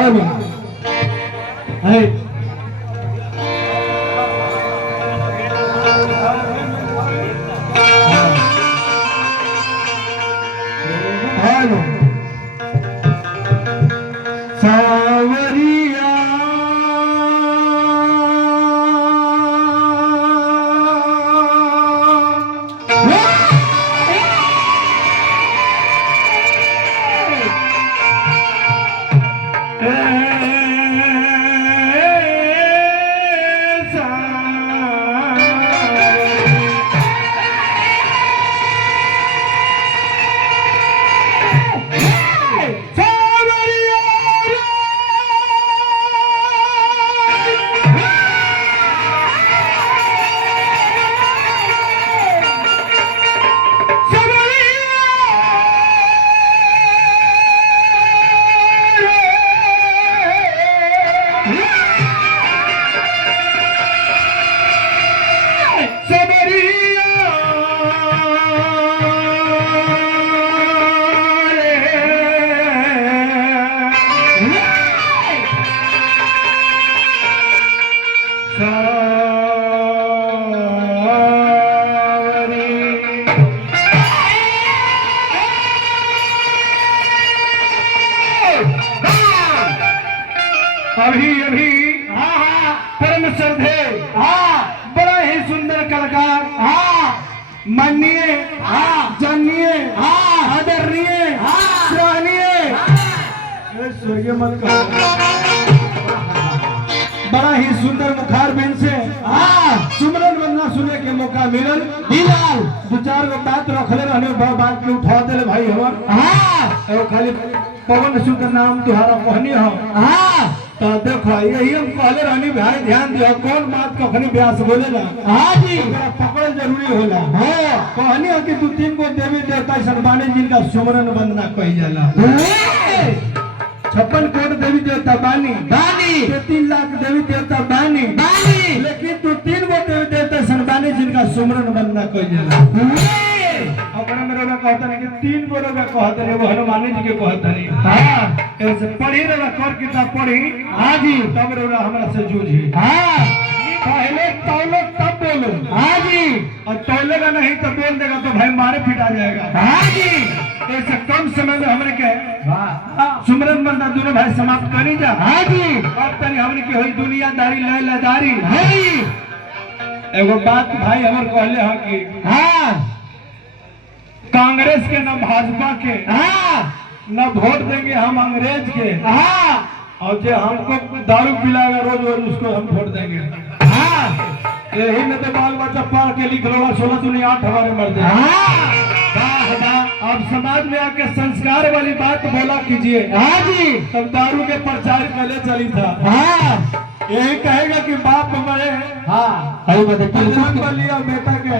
Hello है hello सावरिया अभी अभी परम श्रद्धे बड़ा ही सुंदर कलाकार माननीय जानिए आदरणीय सराहनीय स्वर्गीय मत बड़ा ही सुंदर मुखार बेन से सुमरन वंदना सुने के मौका मिलल दो चार गो बात रखले रहने बात के उठा दे भाई हमर खाली पवन सुख नाम तुहारा कहनी हो तो देखो यही हम कहले रहनी भाई ध्यान दियो कौन बात कखनी व्यास बोलेला जी पकड़ जरूरी होला कहनी हो कि 2-3 गो देवी देवता सनबाने जिनका सुमरन वंदना कही जाला 56 करोड़ देवी देवता बानी 3 लाख देवी देवता बानी लेकिन 2-3 गो देवी देवता सनबाने जिनका सुमरन वंदना कही जाला अपना मेरे का कहता नहीं कि 3 गो लोग कहते नहीं वो हनुमान जी के कहता नहीं ऐसे पढ़ी रहा कर किताब पढ़ी जी तब रो हमरा से जूझी पहले तौलो तब बोलो जी और तौलेगा नहीं तो बोल देगा तो भाई मारे फिटा जाएगा जी ऐसे कम समय में हमने के सुमरन वंदना दोनों भाई समाप्त करी जा जी अब तनी हमने की होई दुनियादारी लैलादारी एगो बात भाई हमर कहले ह कि कांग्रेस के न भाजपा के न वोट देंगे हम अंग्रेज के और जो हमको दारू पिलाएगा रोज रोज उसको हम वोट देंगे यही में तो बाल बच्चा पढ़ के लिख लो 16 दुनिया 8 हमारे मर जाए अब समाज में आके संस्कार वाली बात बोला कीजिए जी तब दारू के प्रचार पहले चली था यही कहेगा कि बाप मरे लिया बेटा के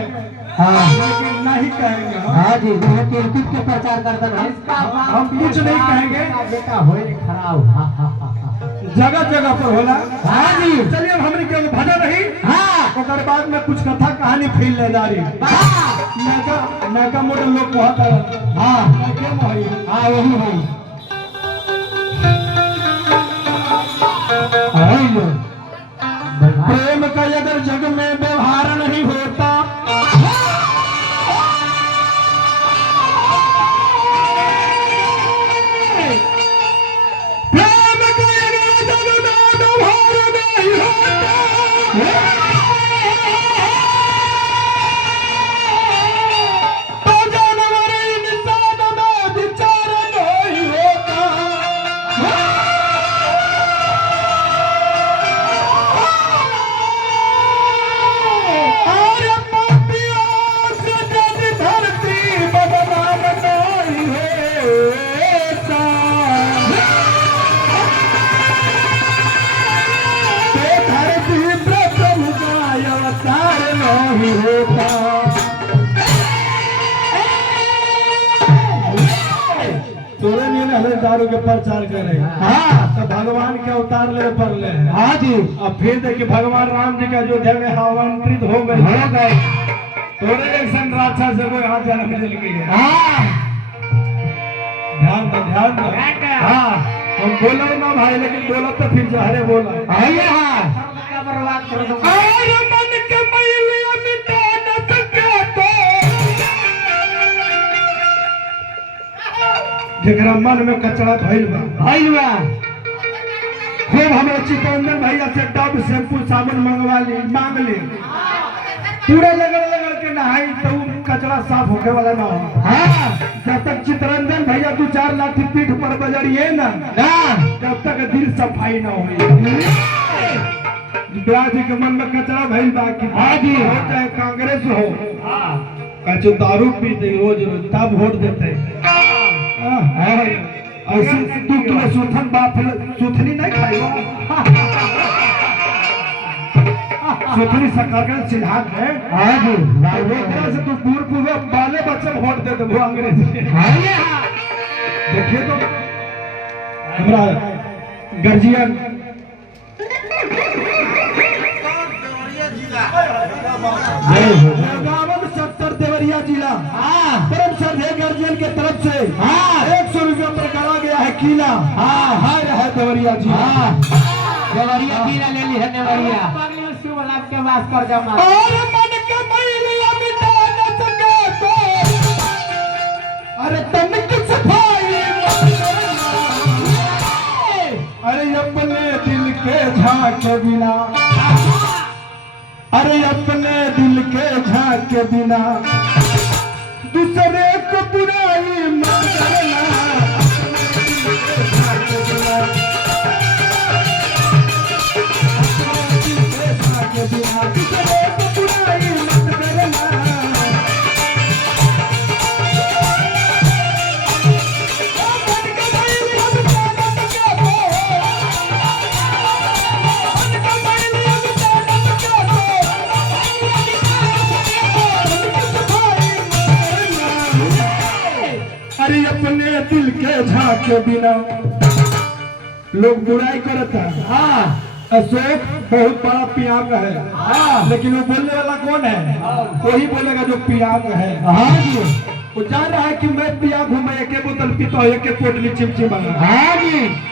लेकिन नहीं कहेंगे जी कुछ के प्रचार करता नहीं हम कुछ नहीं कहेंगे बेटा होए खराब जगह जगह पर होला जी चलिए अब हमने केवल भजा नहीं और बाद में कुछ कथा कहानी फील ले जा रही मैं मोटल लोग कहता वही वही प्रेम का अगर जग में व्यवहार नहीं होता दारू के प्रचार करे तो भगवान के अवतार ले पर ले जी अब फिर देखिए भगवान राम जी का अयोध्या में आमंत्रित हो गए तोरे जैसा राजा से वो यहाँ जन्म ले गई है ध्यान दो हम बोला ना भाई, लेकिन बोला तो फिर जहरे बोला। बर्बाद कर दो। और मन के मैलिया मिटा न सके तो जेकरा मन में कचरा भइल बा खूब हमें चितरंजन भैया से डब शैम्पू साबुन मांग ली पूरा लगल के नहाई तो कचरा साफ होके वाला ना हो। हाँ, जब तक चितरंजन भैया 2-4 लाठी पीठ पर बजरिए ना जब तक दिल सफाई ना हो। जी के मन में कचरा भइल बाकी हो चाहे कांग्रेस हो, कचो दारू पीते रोज रोज तब वोट देते। ऐसे 2 किलो सुथन बाप सुथनी नहीं खाई सुथनी सरकार का सिद्धांत है। से तू दूर पूर्व बाले बच्चे वोट देते वो अंग्रेज देखिए तो हमारा गर्जियन देवरिया जिला परम श्रद्धेय गर्जियन के तरफ से 100 रुपया पर करा गया है किला। हाय रहा देवरिया जिला। देवरिया जिला ले ली है देवरिया। शुभ लाभ के वास कर जमा। और मन के मैलिया मिटा न सके तो अरे तन की सफाई अरे अपने दिल के झांक बिना अरे अपने दिल के झांक के बिना दूसरे को बुराई मत करना। अपने दिल के झांक के बिना दूसरे को बुराई मत करना। अरे अपने दिल के झांक के बिना लोग बुराई करता है। अशोक बहुत बड़ा पियांग है। लेकिन वो बोलने वाला कौन है? वही बोलेगा जो पियांग है। वो जान रहा है कि मैं पियांग हूँ, मैं एक बोतल पीता हूँ, एक पोटली चिमचिमा।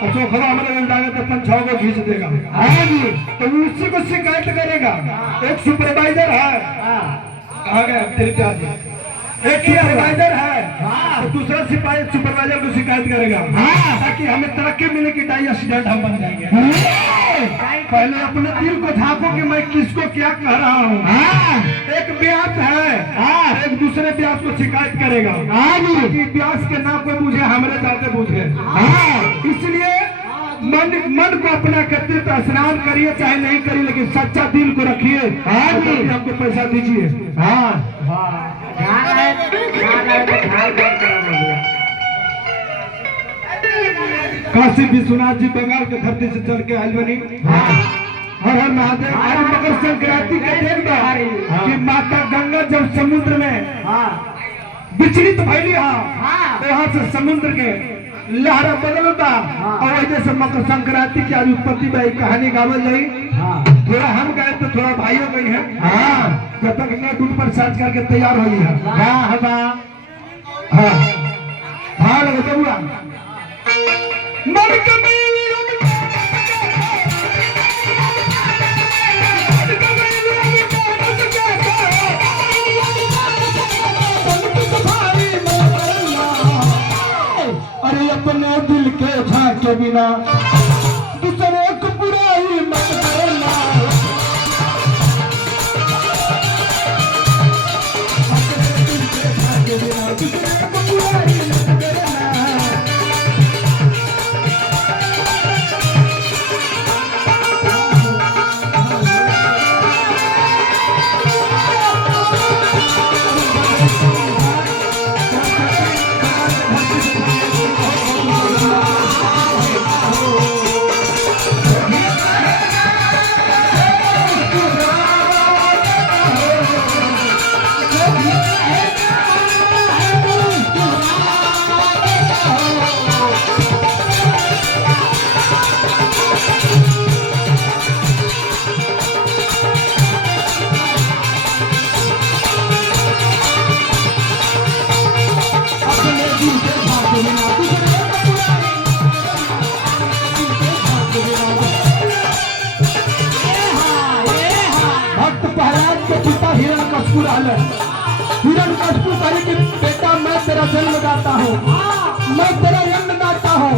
अशोक हमारे डाले तो 5-6 को खींच देगा। तो उसी को शिकायत करेगा। एक सुपरवाइजर है, कहा गया तेरे प्यार एक सुपरवाइजर है तो दूसरा सिपाही सुपरवाइजर को शिकायत करेगा ताकि हमें तरक्की मिले कि डाई एक्सीडेंट हम बन जाएंगे। पहले अपने दिल को झांको कि मैं किसको क्या कह रहा हूँ। एक ब्यास है एक दूसरे ब्यास को शिकायत करेगा कि ब्यास के नाम को बुझे हमरे जाते बुझे। इसलिए मन को अपना करते तो स्नान करिए चाहे नहीं करिए, लेकिन सच्चा दिल को रखिए। हमको पैसा दीजिए। काशी विश्वनाथ जी बंगाल के धरती से चल के आयल बनी। हर हर महादेव। आज मकर संक्रांति के दिन कि माता गंगा जब समुद्र में विचलित भैली वहां से समुद्र के लहरा बदलता और वजह से मकर संक्रांति की आज उत्पत्ति में कहानी गावल जाई। थोड़ा हम गए तो थोड़ा भाइयों गई है। जब तक नेट उन पर सर्च करके तैयार हो गया। हाँ लगे हुआ अरे अपने दिल के झांक के बिना दूसरे को बुराई मत करना। अपने दिल के झांक के बिना दूसरे को बुराई मत करना। हिरण्यकश्यप रहले। हिरण्यकश्यप कहे कि बेटा मैं तेरा जन्मदाता हूँ, मैं तेरा जन्मदाता हूँ,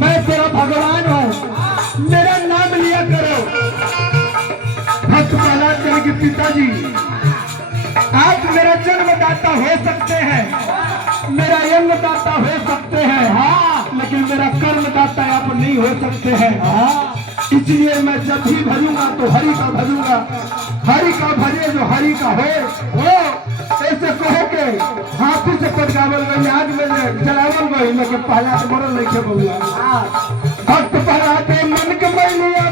मैं तेरा भगवान हूँ, मेरा नाम लिया करो। भक्त प्रहलाद कहे कि पिताजी आप मेरा जन्मदाता हो सकते हैं, मेरा जन्मदाता हो सकते हैं, हाँ, लेकिन मेरा कर्मदाता आप नहीं हो सकते हैं। हाँ, इसलिए मैं जब भी भजूंगा तो हरि का भजूंगा। हरि का भजे जो हरि का हो ऐसे कहो के हाथी से पटकावल गई, आग में जलावल गई, लेकिन पहला मरल नहीं थे बबुआ। भक्त प्रहलाद मन के मैलिया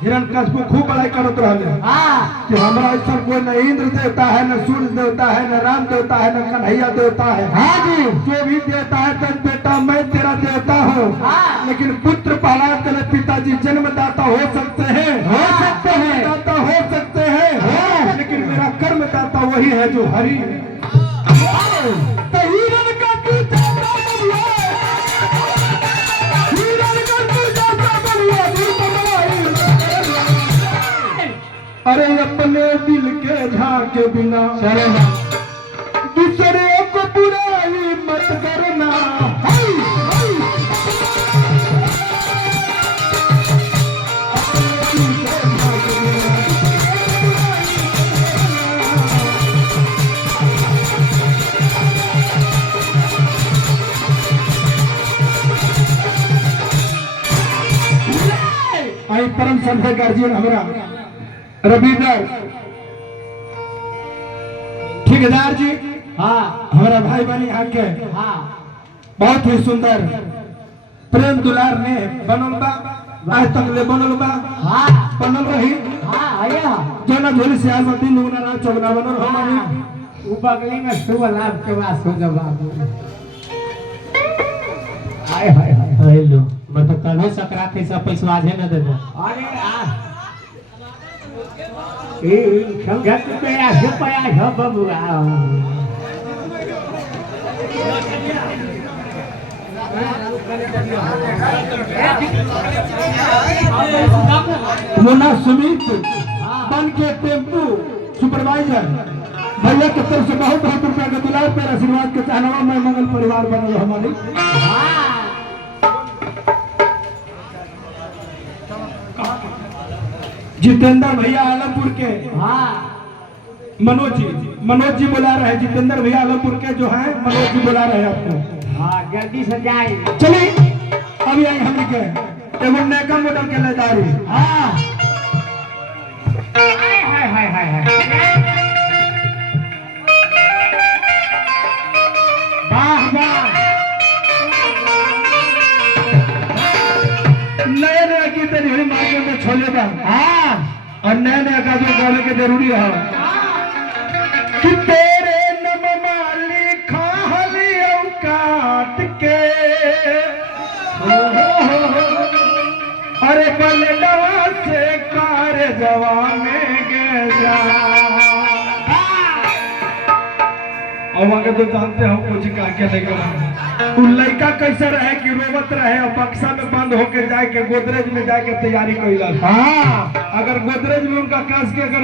हिरण्यकश्यप खूब बड़ाई करत रहले कि हमरा ऐसा कोई न इंद्र देवता है, न सूर्य देवता है, न राम देवता है, न कन्हैया देवता है। हाँ जी, जो भी देवता है तो बेटा मैं तेरा देवता हूँ। लेकिन पुत्र प्रहलाद के पिताजी जन्मदाता हो सकते हैं, हो सकते हैं, दाता हो सकते हैं, लेकिन मेरा कर्मदाता वही है जो हरि है। तो अरे अपने दिल के झाके बिना दूसरे को बुराई मत करना। आई परम संत गार्जियन हमारा रविदास ठेकेदार जी, हाँ, हमारा भाई बहनी आके हाँ, बहुत ही सुंदर प्रेम दुलार ने बनल बा, आज तक ले बनल बा, हाँ, बनल रही, हाँ, आया जना झोली से आज दिन उना रात चौगना बनल हमारी वो बगली में शुभ लाभ के वास हो जब बाबू। हाय हाय हाय हेलो मतलब कल सकरात है सब पैसा आज है ना दे दो। अरे संघर्ष पे आशो पया है बबुआ। मुन्ना सुमित बन के टेम्पू सुपरवाइजर भैया की तरफ से बहुत बहुत रुपया के दुलार पर आशीर्वाद के चाहना मैं मंगल परिवार बनल हमारी। जितेंद्र भैया आलमपुर के, हाँ, मनोज जी बुला रहे हैं। जितेंद्र भैया आलमपुर के जो हैं, मनोज जी बुला रहे हैं आपको। हाँ, जल्दी से जाए। चलिए अभी आई हम के एगो नैका मॉडल के लेदारी। हाँ, हाय हाय हाय हाय हाय वाह वाह। नए नए गीत मार्केट में छोले बा, हाँ, और नए नए गाने गाने के जरूरी है कि तेरे नम माली खालियों काट के अरे बलडवा से कार जवा में गे जा। अब अगर तो जानते हो कुछ काके नहीं करा। उ लड़का कैसे रहे कि रोवत रहे और बक्सा में बंद होके जाए के गोदरेज में जाके तैयारी कैला। हाँ, अगर गोदरेज में उनका कस के अगर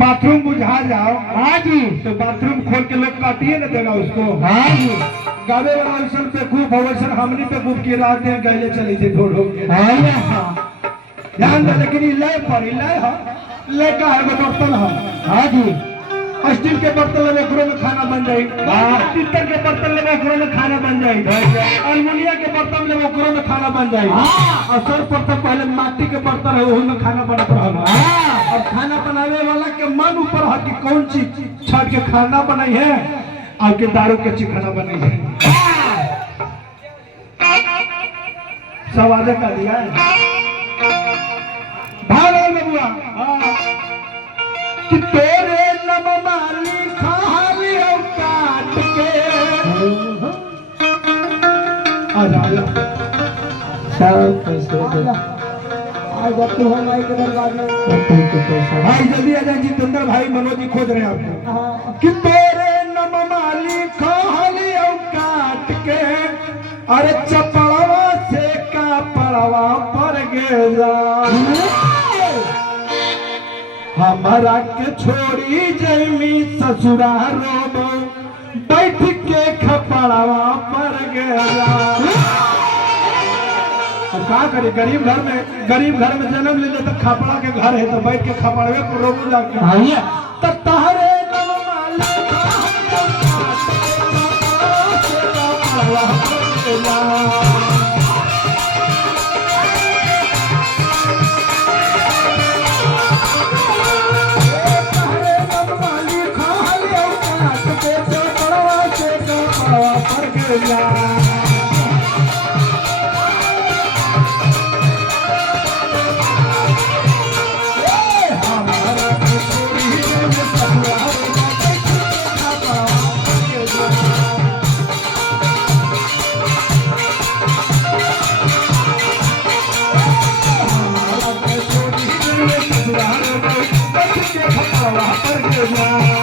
बाथरूम बुझा जाओ, हाँ जी, तो बाथरूम खोल के लोग काटिए ना देगा उसको। हाँ जी, गावे वाला अवसर पे खूब अवसर हमनी पे खूब की रात दिन गए चली थे ढोल होके। हाँ, ध्यान दे, लेकिन लय पर लय है, लय का है वो बर्तन है। हाँ जी, स्टील के बर्तन ले ओकरो में खाना बन जाई, पीतल के बर्तन ले ओकरो में खाना बन जाई, अल्मुनिया के बर्तन ले ओकरो में खाना बन जाई। और सर्वप्रथम पहले माटी के बर्तन है ओही में खाना बनत रहल। और खाना बनावे वाला के मन ऊपर है कि कौन चीज छाड़ के खाना बनाई है और के दारू के चिखाना बनाई है। सब आदे का दिया है भाग बबुआ। कि तेरे नम माली खाली और काट के आजा सब पैसे दे आज तू हम भाई के दरबार में भाई जल्दी आ जाए जितेंद्र भाई मनोज जी खोज रहे हैं आपको कि तेरे नम माली खाली और काट के अरे चपड़वा से का पड़वा पर गेला हमारा के छोड़ी जमी ससुरा रोब बैठ के खपड़वा पर गेला तो का करे गरीब घर में जन्म ले तो खपड़ा के घर है तो बैठ के खपड़वे पर रोबू जाके भैया तो तहरे नम माली खपड़वा पर गेला Yeah.